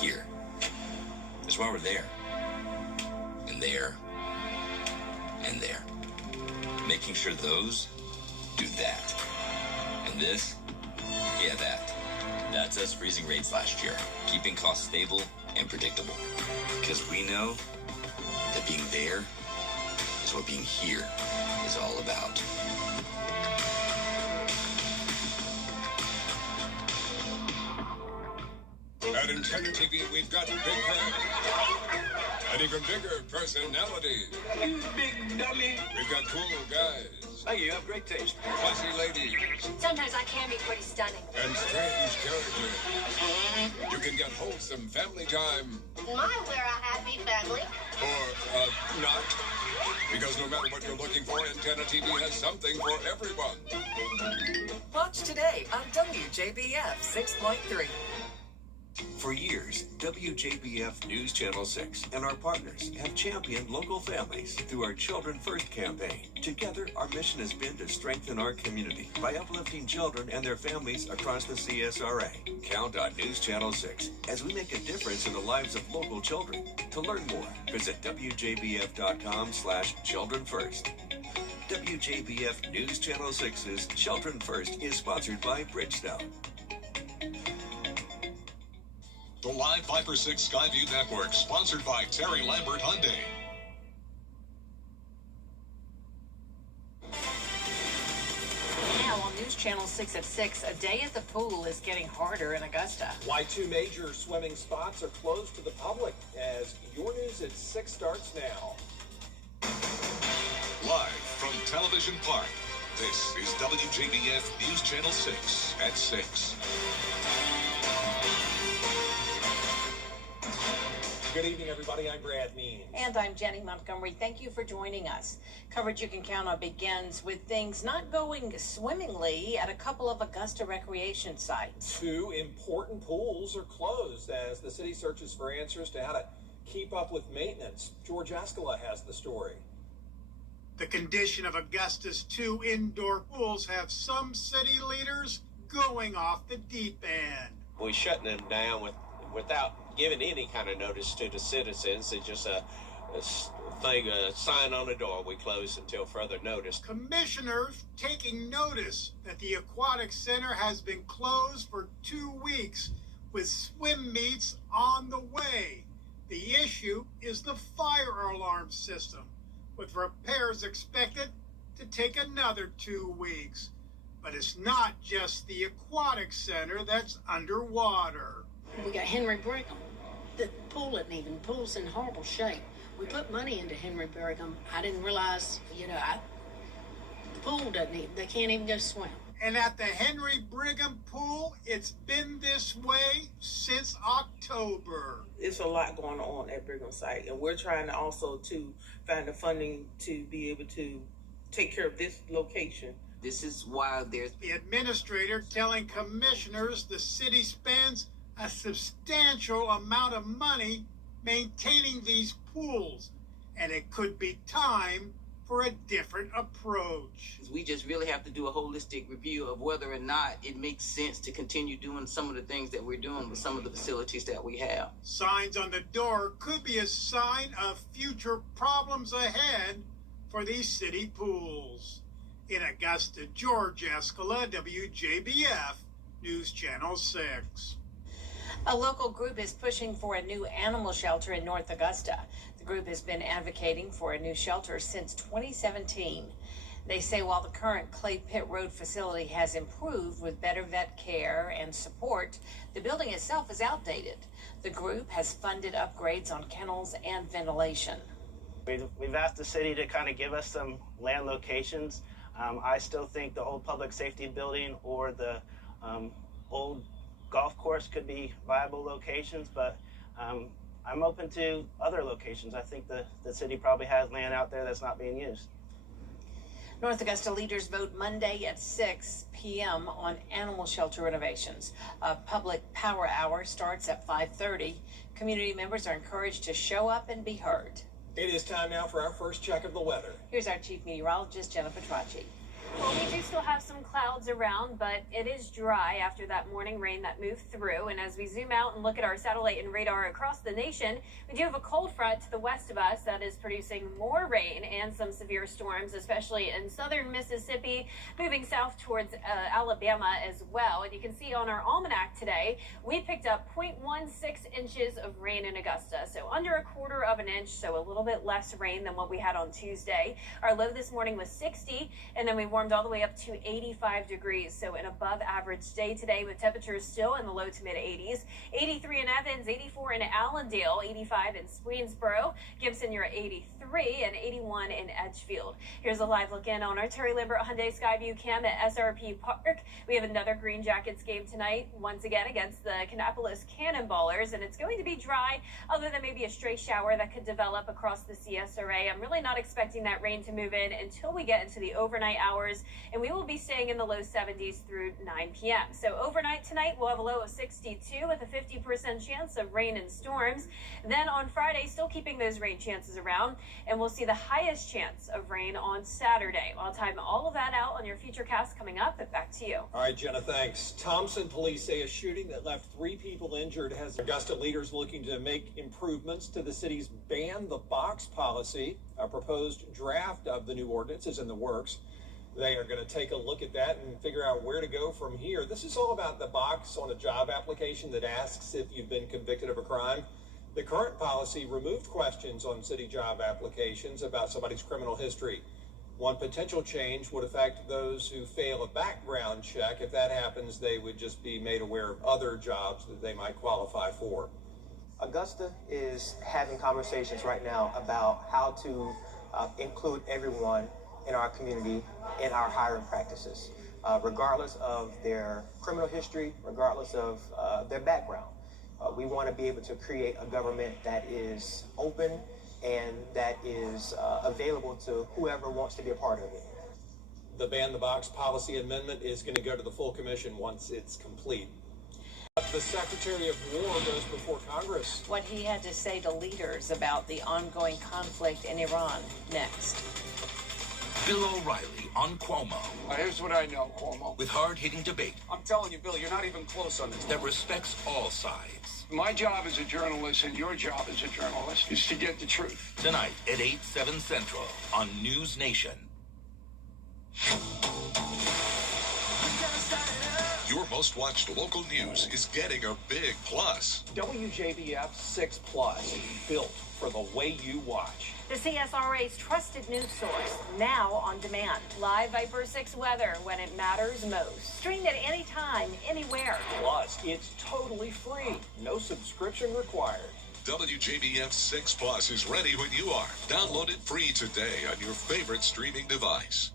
here. That's why we're there. And there. And there. Making sure those do that. And this, yeah, that. That's us freezing rates last year, keeping costs stable and predictable. Because we know that being there is what being here is all about. At Antenna TV, we've got big hair and even bigger personalities. You big dummy. We've got cool guys. Thank you. You have great taste. Classy ladies. Sometimes I can be pretty stunning. And strange characters. You can get wholesome family time. We're a happy family. Or, not. Because no matter what you're looking for, Antenna TV has something for everyone. Watch today on WJBF 6.3. For years, WJBF News Channel 6 and our partners have championed local families through our Children First campaign. Together, our mission has been to strengthen our community by uplifting children and their families across the CSRA. Count on News Channel 6 as we make a difference in the lives of local children. To learn more, visit WJBF.com/Children First. WJBF News Channel 6's Children First is sponsored by Bridgestone. The Live 5 for 6 Skyview Network, sponsored by Terry Lambert Hyundai. Now on News Channel 6 at 6, a day at the pool is getting harder in Augusta. Why two major swimming spots are closed to the public as Your News at 6 starts now. Live from Television Park, this is WJBF News Channel 6 at 6. Good evening, everybody. I'm Brad Means. And I'm Jenny Montgomery. Thank you for joining us. Coverage you can count on begins with things not going swimmingly at a couple of Augusta recreation sites. Two important pools are closed as the city searches for answers to how to keep up with maintenance. George Escala has the story. The condition of Augusta's two indoor pools have some city leaders going off the deep end. We're shutting them down without giving any kind of notice to the citizens. It's just a sign on the door. We close until further notice. Commissioners taking notice that the aquatic center has been closed for 2 weeks with swim meets on the way. The issue is the fire alarm system, with repairs expected to take another 2 weeks. But it's not just the aquatic center that's underwater. We got Henry Brigham. The pool isn't even. The pool's in horrible shape. We put money into Henry Brigham. I didn't realize, the pool doesn't even, they can't even go swim. And at the Henry Brigham pool, it's been this way since October. It's a lot going on at Brigham site, and we're trying to also to find the funding to be able to take care of this location. This is why there's... The administrator telling commissioners the city spends a substantial amount of money maintaining these pools, and it could be time for a different approach. We just really have to do a holistic review of whether or not it makes sense to continue doing some of the things that we're doing with some of the facilities that we have. Signs on the door could be a sign of future problems ahead for these city pools. In Augusta, George Escala, WJBF News Channel 6. A local group is pushing for a new animal shelter in North Augusta. The group has been advocating for a new shelter since 2017. They say while the current Clay Pit Road facility has improved with better vet care and support, the building itself is outdated. The group has funded upgrades on kennels and ventilation. We've asked the city to kind of give us some land locations. I still think the old public safety building or the old golf course could be viable locations, but I'm open to other locations. I think the city probably has land out there that's not being used. North Augusta leaders vote Monday at 6 p.m. on animal shelter renovations. A public power hour starts at 5:30. Community members are encouraged to show up and be heard. It is time now for our first check of the weather. Here's our chief meteorologist, Jenna Petracci. Well, we do still have some clouds around, but it is dry after that morning rain that moved through. And as we zoom out and look at our satellite and radar across the nation, we do have a cold front to the west of us that is producing more rain and some severe storms, especially in southern Mississippi, moving south towards Alabama as well. And you can see on our almanac today, we picked up 0.16 inches of rain in Augusta. So under a quarter of an inch, so a little bit less rain than what we had on Tuesday. Our low this morning was 60, and then we warmed all the way up to 85 degrees. So an above average day today with temperatures still in the low to mid 80s. 83 in Athens, 84 in Allendale, 85 in Swainsboro, Gibson, you're at 83, and 81 in Edgefield. Here's a live look in on our Terry Lambert Hyundai Skyview cam at SRP Park. We have another Green Jackets game tonight, once again against the Kannapolis Cannonballers, and it's going to be dry, other than maybe a stray shower that could develop across the CSRA. I'm really not expecting that rain to move in until we get into the overnight hours, and we will be staying in the low 70s through 9 p.m. So overnight tonight, we'll have a low of 62 with a 50% chance of rain and storms. Then on Friday, still keeping those rain chances around, and we'll see the highest chance of rain on Saturday. I'll time all of that out on your Futurecast coming up, but back to you. All right, Jenna, thanks. Thompson police say a shooting that left 3 people injured has Augusta leaders looking to make improvements to the city's ban the box policy. A proposed draft of the new ordinance is in the works. They are going to take a look at that and figure out where to go from here. This is all about the box on a job application that asks if you've been convicted of a crime. The current policy removed questions on city job applications about somebody's criminal history. One potential change would affect those who fail a background check. If that happens, they would just be made aware of other jobs that they might qualify for. Augusta is having conversations right now about how to include everyone in our community in our hiring practices, regardless of their criminal history, regardless of their background. We want to be able to create a government that is open and that is available to whoever wants to be a part of it. The ban the box policy amendment is going to go to the full commission once it's complete. The Secretary of War goes before Congress. What he had to say to leaders about the ongoing conflict in Iran next. Bill O'Reilly on Cuomo. Here's what I know, Cuomo. With hard-hitting debate. I'm telling you, Bill, you're not even close on this. That respects all sides. My job as a journalist and your job as a journalist is to get the truth. Tonight at 8, 7 Central on News Nation. Your most watched local news is getting a big plus. WJBF 6 Plus, built for the way you watch. The CSRA's trusted news source, now on demand. Live Viper 6 weather when it matters most. Streamed at any time, anywhere. Plus, it's totally free. No subscription required. WJBF 6 Plus is ready when you are. Download it free today on your favorite streaming device.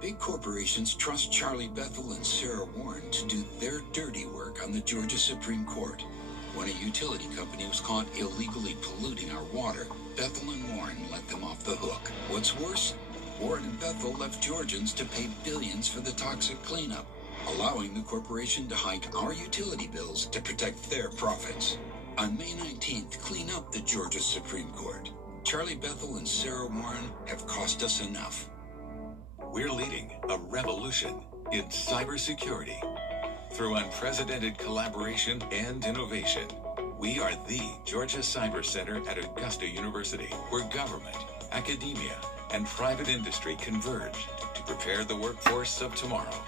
Big corporations trust Charlie Bethel and Sarah Warren to do their dirty work on the Georgia Supreme Court. When a utility company was caught illegally polluting our water, Bethel and Warren let them off the hook. What's worse? Warren and Bethel left Georgians to pay billions for the toxic cleanup, allowing the corporation to hike our utility bills to protect their profits. On May 19th, clean up the Georgia Supreme Court. Charlie Bethel and Sarah Warren have cost us enough. We're leading a revolution in cybersecurity. Through unprecedented collaboration and innovation, we are the Georgia Cyber Center at Augusta University, where government, academia, and private industry converge to prepare the workforce of tomorrow.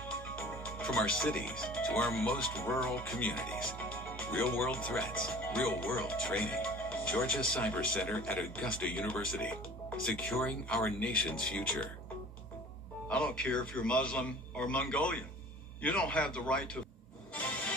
From our cities to our most rural communities, real-world threats, real-world training. Georgia Cyber Center at Augusta University, securing our nation's future. I don't care if you're Muslim or Mongolian. You don't have the right to...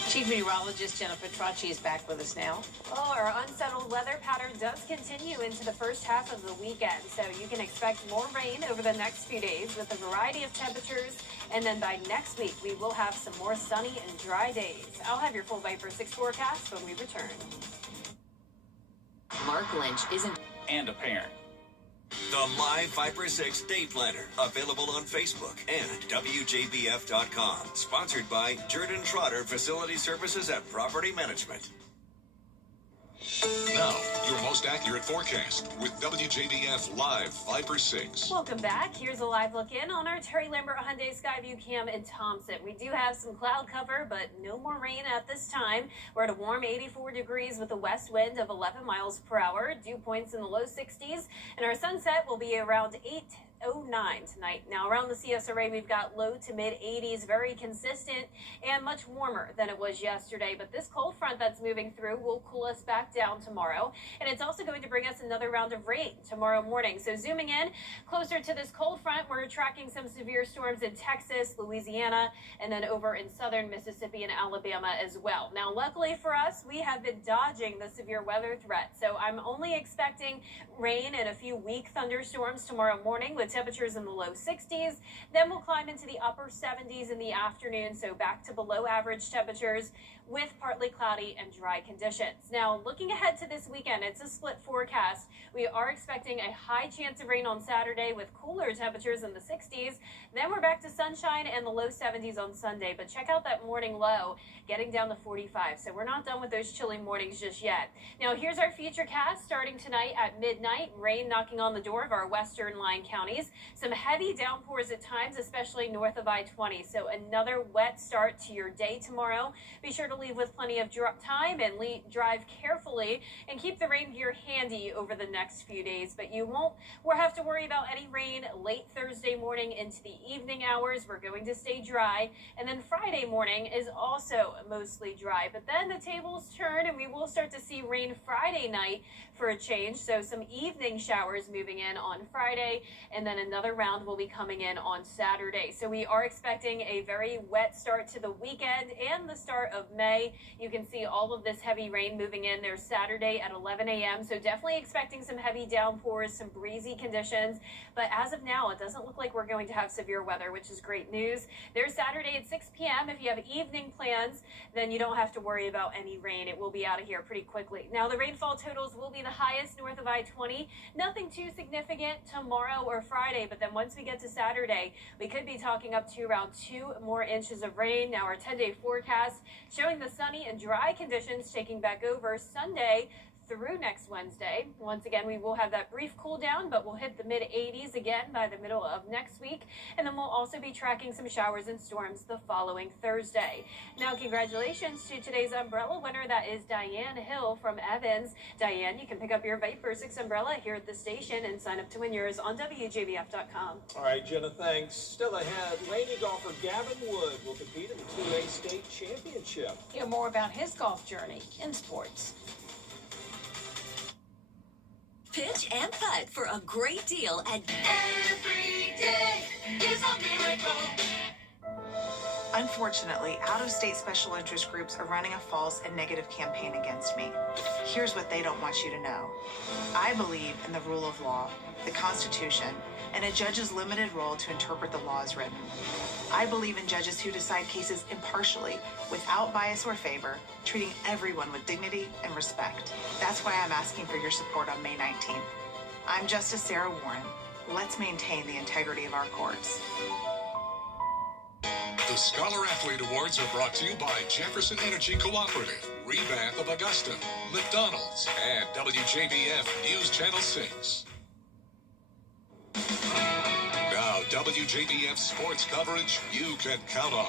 Chief Meteorologist Jenna Petracci is back with us now. Well, our unsettled weather pattern does continue into the first half of the weekend, so you can expect more rain over the next few days with a variety of temperatures, and then by next week, we will have some more sunny and dry days. I'll have your full Viper 6 forecast when we return. Mark Lynch isn't... And a parent. The live Viper 6 Day Planner, available on Facebook and WJBF.com. Sponsored by Jordan Trotter Facility Services and Property Management. Now, Your most accurate forecast with WJBF Live Viper 6. Welcome back. Here's a live look in on our Terry Lambert Hyundai Skyview Cam in Thompson. We do have some cloud cover, but no more rain at this time. We're at a warm 84 degrees with a west wind of 11 miles per hour. Dew points in the low 60s, and our sunset will be around 8:09 tonight. Now around the CSRA, we've got low to mid 80s, very consistent and much warmer than it was yesterday. But this cold front that's moving through will cool us back down tomorrow. And it's also going to bring us another round of rain tomorrow morning. So zooming in closer to this cold front, we're tracking some severe storms in Texas, Louisiana, and then over in southern Mississippi and Alabama as well. Now, luckily for us, we have been dodging the severe weather threat. So I'm only expecting rain and a few weak thunderstorms tomorrow morning with temperatures in the low 60s. Then we'll climb into the upper 70s in the afternoon, so back to below average temperatures with partly cloudy and dry conditions. Now, looking ahead to this weekend, it's a split forecast. We are expecting a high chance of rain on Saturday with cooler temperatures in the 60s. Then we're back to sunshine and the low 70s on Sunday. But check out that morning low getting down to 45. So we're not done with those chilly mornings just yet. Now, here's our future cast starting tonight at midnight. Rain knocking on the door of our western line counties. Some heavy downpours at times, especially north of I-20. So another wet start to your day tomorrow. Be sure to leave with plenty of time and drive carefully and keep the rain gear handy over the next few days. But you won't have to worry about any rain late Thursday morning into the evening hours. We're going to stay dry. And then Friday morning is also mostly dry. But then the tables turn and we will start to see rain Friday night for a change. So some evening showers moving in on Friday, and then another round will be coming in on Saturday. So we are expecting a very wet start to the weekend and the start of May. You can see all of this heavy rain moving in there Saturday at 11 a.m. So definitely expecting some heavy downpours, some breezy conditions. But as of now, it doesn't look like we're going to have severe weather, which is great news. There's Saturday at 6 p.m. If you have evening plans, then you don't have to worry about any rain. It will be out of here pretty quickly. Now, the rainfall totals will be the highest north of I-20. Nothing too significant tomorrow or Friday, but then once we get to Saturday, we could be talking up to around 2 more inches of rain. Now, our 10-day forecast showing the sunny and dry conditions taking back over Sunday through next Wednesday. Once again, we will have that brief cool down, but we'll hit the mid 80s again by the middle of next week. And then we'll also be tracking some showers and storms the following Thursday. Now, congratulations to today's umbrella winner. That is Diane Hill from Evans. Diane, you can pick up your Viper 6 umbrella here at the station and sign up to win yours on WJBF.com. All right, Jenna, thanks. Still ahead, Laney golfer Gavin Wood will compete in the 2A state championship. Hear more about his golf journey in sports. Pitch and putt for a great deal at Every day is a miracle. Unfortunately, out-of-state special interest groups are running a false and negative campaign against me. Here's what they don't want you to know. I believe in the rule of law, the Constitution, and a judge's limited role to interpret the law as written. I believe in judges who decide cases impartially, without bias or favor, treating everyone with dignity and respect. That's why I'm asking for your support on May 19th. I'm Justice Sarah Warren. Let's maintain the integrity of our courts. The Scholar Athlete Awards are brought to you by Jefferson Energy Cooperative, Rebath of Augusta, McDonald's, and WJBF News Channel 6. Now, WJBF sports coverage you can count on.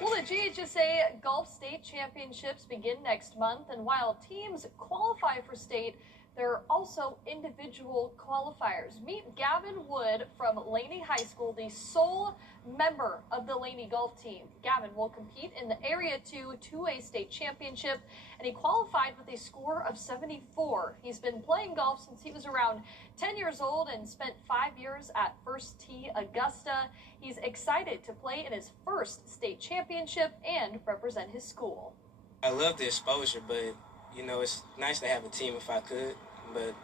Well, the GHSA Golf State Championships begin next month, and while teams qualify for state, there are also individual qualifiers. Meet Gavin Wood from Laney High School, the sole member of the Laney golf team. Gavin will compete in the Area 2 2A state championship, and he qualified with a score of 74. He's been playing golf since he was around 10 years old and spent 5 years at First Tee Augusta. He's excited to play in his first state championship and represent his school. I love the exposure, but you know, it's nice to have a team if I could, but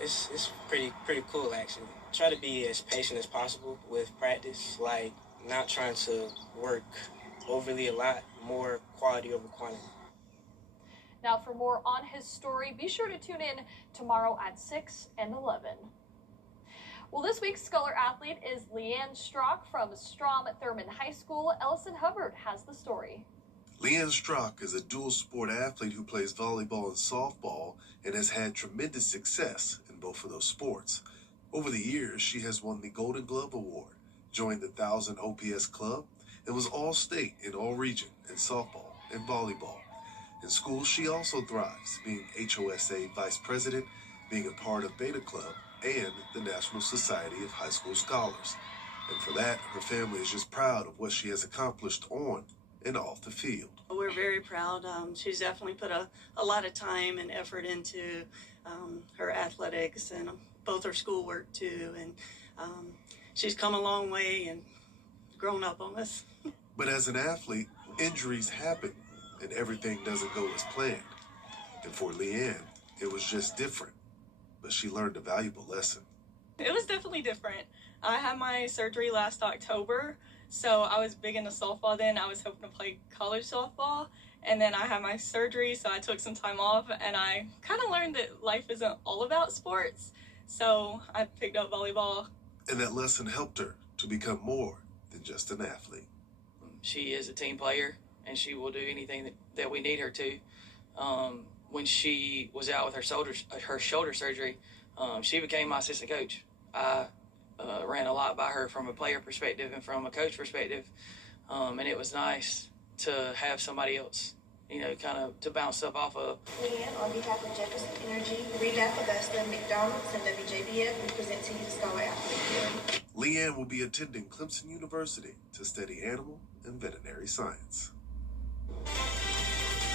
it's pretty cool actually. Try to be as patient as possible with practice, like not trying to work overly a lot, more quality over quantity. Now, for more on his story, be sure to tune in tomorrow at 6 and 11. Well, this week's Scholar Athlete is Leanne Strock from Strom Thurmond High School. Ellison Hubbard has the story. Leanne Strock is a dual sport athlete who plays volleyball and softball and has had tremendous success in both of those sports. Over the years, she has won the Golden Glove Award, joined the 1000 OPS Club, and was all-state in all-region in softball and volleyball. In school, she also thrives, being HOSA Vice President, being a part of Beta Club, and the National Society of High School Scholars. And for that, her family is just proud of what she has accomplished on and off the field. We're very proud. She's definitely put a lot of time and effort into her athletics and both her schoolwork too. And she's come a long way and grown up on us. But as an athlete, injuries happen and everything doesn't go as planned. And for Leanne, it was just different. But she learned a valuable lesson. It was definitely different. I had my surgery last October, so I was big into softball then. I was hoping to play college softball, and then I had my surgery, so I took some time off, and I kind of learned that life isn't all about sports, so I picked up volleyball. And that lesson helped her to become more than just an athlete. She is a team player, and she will do anything that we need her to. When she was out with her shoulder surgery, she became my assistant coach. I ran a lot by her from a player perspective and from a coach perspective, and it was nice to have somebody else, kind of to bounce stuff off of. Leanne, on behalf of Jefferson Energy, Revamp Augusta, McDonald's, and WJBF, we present to you the Scholar Athlete. Leanne will be attending Clemson University to study animal and veterinary science.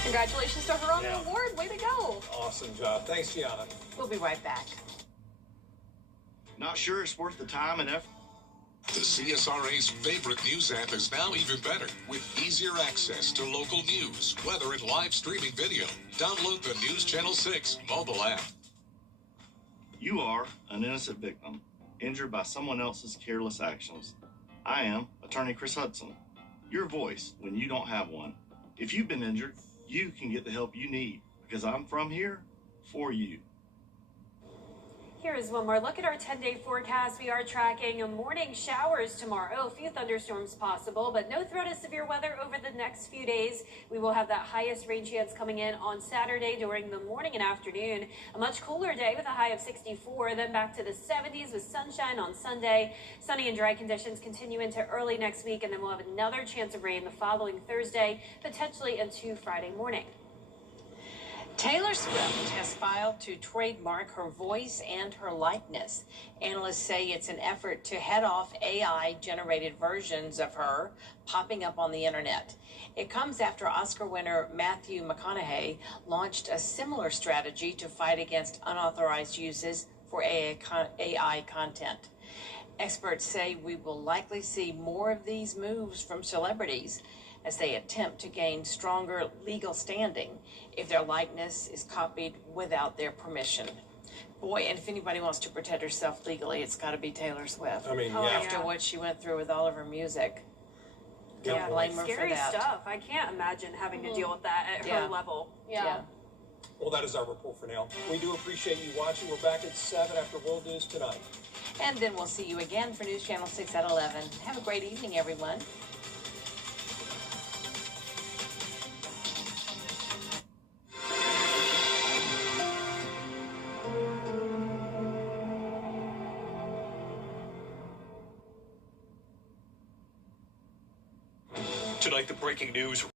Congratulations to her on the award. Way to go. Awesome job. Thanks, Gianna. We'll be right back. Not sure it's worth the time and effort. The CSRA's favorite news app is now even better with easier access to local news, weather, and live streaming video. Download the News Channel 6 mobile app. You are an innocent victim, injured by someone else's careless actions. I am attorney Chris Hudson, your voice when you don't have one. If you've been injured, you can get the help you need because I'm from here for you. Here is one more look at our 10-day forecast. We are tracking morning showers tomorrow. A few thunderstorms possible, but no threat of severe weather over the next few days. We will have that highest rain chance coming in on Saturday during the morning and afternoon. A much cooler day with a high of 64, then back to the 70s with sunshine on Sunday. Sunny and dry conditions continue into early next week, and then we'll have another chance of rain the following Thursday, potentially into Friday morning. Taylor Swift has filed to trademark her voice and her likeness. Analysts say it's an effort to head off AI-generated versions of her popping up on the internet. It comes after Oscar winner Matthew McConaughey launched a similar strategy to fight against unauthorized uses for AI content. Experts say we will likely see more of these moves from celebrities as they attempt to gain stronger legal standing if their likeness is copied without their permission. Boy, and if anybody wants to protect herself legally, it's got to be Taylor Swift. I mean, After what she went through with all of her music. Don't blame her for Scary that. stuff. I can't imagine having to deal with that at her level. Yeah. Well, that is our report for now. We do appreciate you watching. We're back at 7 after World News Tonight. And then we'll see you again for News Channel 6 at 11. Have a great evening, everyone. Tonight, the breaking news.